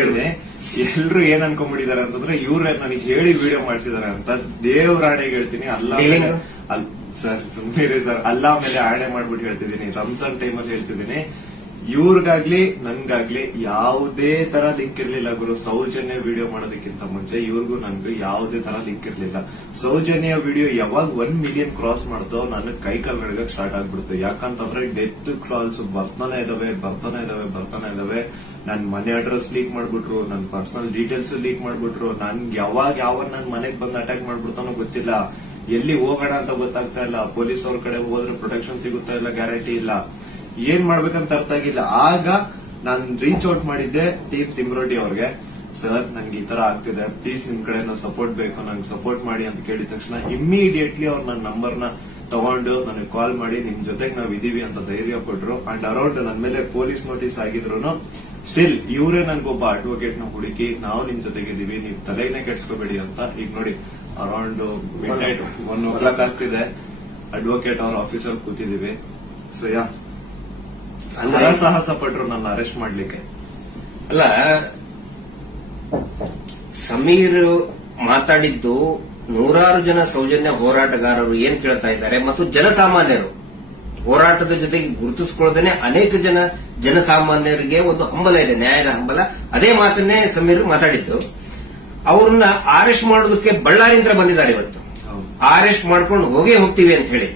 ಹೇಳಿದೆ. ಎಲ್ರು ಏನ್ ಅನ್ಕೊಂಡ್ಬಿಟ್ಟಿದಾರೆ ಅಂತಂದ್ರೆ ಇವ್ರೆ ನನಗೆ ಹೇಳಿ ವಿಡಿಯೋ ಮಾಡ್ತಿದಾರೆ ಅಂತ. ದೇವ್ರಾಣೆಗೆ ಹೇಳ್ತೀನಿ, ಸರ್ ಸುಮ್ಮನೆ ಸರ್, ಅಲ್ಲಾ ಮೇಲೆ ಆಣೆ ಮಾಡ್ಬಿಟ್ಟು ಹೇಳ್ತಿದ್ದೀನಿ. ರಂಜಾನ್ ಟೈಮಲ್ಲಿ ಹೇಳ್ತಿದ್ದೀನಿ, ಇವ್ರಿಗಾಗ್ಲಿ ನನ್ಗಾಗ್ಲಿ ಯಾವುದೇ ತರ ಲಿಂಕ್ ಇರ್ಲಿಲ್ಲ ಗುರು. ಸೌಜನ್ಯ ವಿಡಿಯೋ ಮಾಡೋದಕ್ಕಿಂತ ಮುಂಚೆ ಇವ್ರಿಗೂ ನನ್ಗೂ ಯಾವುದೇ ತರ ಲಿಂಕ್ ಇರ್ಲಿಲ್ಲ. ಸೌಜನ್ಯ ವಿಡಿಯೋ ಯಾವಾಗ 1 ಮಿಲಿಯನ್ ಕ್ರಾಸ್ ಮಾಡ್ತೋ ನನ್ನ ಕೈ ಕಾಲು ಸ್ಟಾರ್ಟ್ ಆಗ್ಬಿಡ್ತು. ಯಾಕಂತಂದ್ರೆ ಡೆತ್ ಕಾಲ್ಸ್ ಬರ್ತಾನೆ ಇದಾವೆ. ನನ್ ಮನೆ ಅಡ್ರೆಸ್ ಲೀಕ್ ಮಾಡ್ಬಿಟ್ರು, ನನ್ ಪರ್ಸನಲ್ ಡೀಟೇಲ್ಸ್ ಲೀಕ್ ಮಾಡ್ಬಿಟ್ರು. ನನ್ಗೆ ಯಾವ ನನ್ ಮನೆಗ್ ಬಂದು ಅಟ್ಯಾಕ್ ಮಾಡ್ಬಿಡ್ತಾನೋ ಗೊತ್ತಿಲ್ಲ. ಎಲ್ಲಿ ಹೋಗೋಣ ಅಂತ ಗೊತ್ತಾಗ್ತಾ ಇಲ್ಲ. ಪೊಲೀಸ್ ಅವ್ರ ಕಡೆ ಹೋದ್ರೆ ಪ್ರೊಟೆಕ್ಷನ್ ಸಿಗುತ್ತಾ ಇಲ್ಲ, ಗ್ಯಾರಂಟಿ ಇಲ್ಲ. ಏನ್ ಮಾಡ್ಬೇಕಂತ ಅರ್ಥ ಆಗಿಲ್ಲ. ಆಗ ನಾನ್ ರೀಚ್ ಔಟ್ ಮಾಡಿದ್ದೆ ಟೀಮ್ ತಿಮ್ರೋಟಿ ಅವ್ರಿಗೆ. ಸರ್ ನನ್ಗೆ ಈ ತರ ಆಗ್ತಿದೆ, ಪ್ಲೀಸ್ ನಿಮ್ ಕಡೆ ಸಪೋರ್ಟ್ ಬೇಕು, ನಂಗೆ ಸಪೋರ್ಟ್ ಮಾಡಿ ಅಂತ ಕೇಳಿದ ತಕ್ಷಣ ಇಮ್ಮಿಡಿಯೇಟ್ಲಿ ಅವ್ರು ನನ್ನ ನಂಬರ್ನ ತಗೊಂಡು ನನಗೆ ಕಾಲ್ ಮಾಡಿ ನಿಮ್ ಜೊತೆಗೆ ನಾವ್ ಇದೀವಿ ಅಂತ ಧೈರ್ಯ ಕೊಟ್ರು. ಅಂಡ್ ಅರೌಂಡ್ ನನ್ ಮೇಲೆ ಪೊಲೀಸ್ ನೋಟಿಸ್ ಆಗಿದ್ರು ಸ್ಟಿಲ್ ಇವರೇ ನನ್ಗೊಬ್ಬ ಅಡ್ವೊಕೇಟ್ ನ ಹುಡುಕಿ ನಾವು ನಿಮ್ ಜೊತೆಗಿದ್ದೀವಿ, ನೀವ್ ತಲೆನೇ ಕೆಡ್ಸ್ಕೋಬೇಡಿ ಅಂತ. ಈಗ ನೋಡಿ ಅರೌಂಡ್ ಮಿಡ್ ನೈಟ್ 1 ಆಗ್ತಿದೆ, ಅಡ್ವೊಕೇಟ್ ಅವ್ರ ಆಫೀಸರ್ ಕೂತಿದೀವಿ. ಸೊ ಸಾಹಸ ಪಟ್ರು ನನ್ನ ಅರೆಸ್ಟ್ ಮಾಡ್ಲಿಕ್ಕೆ. ಅಲ್ಲ, ಸಮೀರ್ ಮಾತಾಡಿದ್ದು ನೂರಾರು ಜನ ಸೌಜನ್ಯ ಹೋರಾಟಗಾರರು ಏನ್ ಕೇಳ್ತಾ ಇದ್ದಾರೆ ಮತ್ತು ಜನಸಾಮಾನ್ಯರು ಹೋರಾಟದ ಜೊತೆಗೆ ಗುರುತಿಸಿಕೊಳ್ಳದೇನೆ ಅನೇಕ ಜನಸಾಮಾನ್ಯರಿಗೆ ಒಂದು ಹಂಬಲ ಇದೆ, ನ್ಯಾಯದ ಹಂಬಲ. ಅದೇ ಮಾತನ್ನೇ ಸಮೀರ್ ಮಾತಾಡಿದ್ದು. ಅವ್ರನ್ನ ಅರೆಸ್ಟ್ ಮಾಡೋದಕ್ಕೆ ಬಳ್ಳಾರಿಯಿಂದ ಬಂದಿದ್ದಾರೆ ಇವತ್ತು. ಅರೆಸ್ಟ್ ಮಾಡ್ಕೊಂಡು ಹೋಗೇ ಹೋಗ್ತೀವಿ ಅಂತ ಹೇಳಿ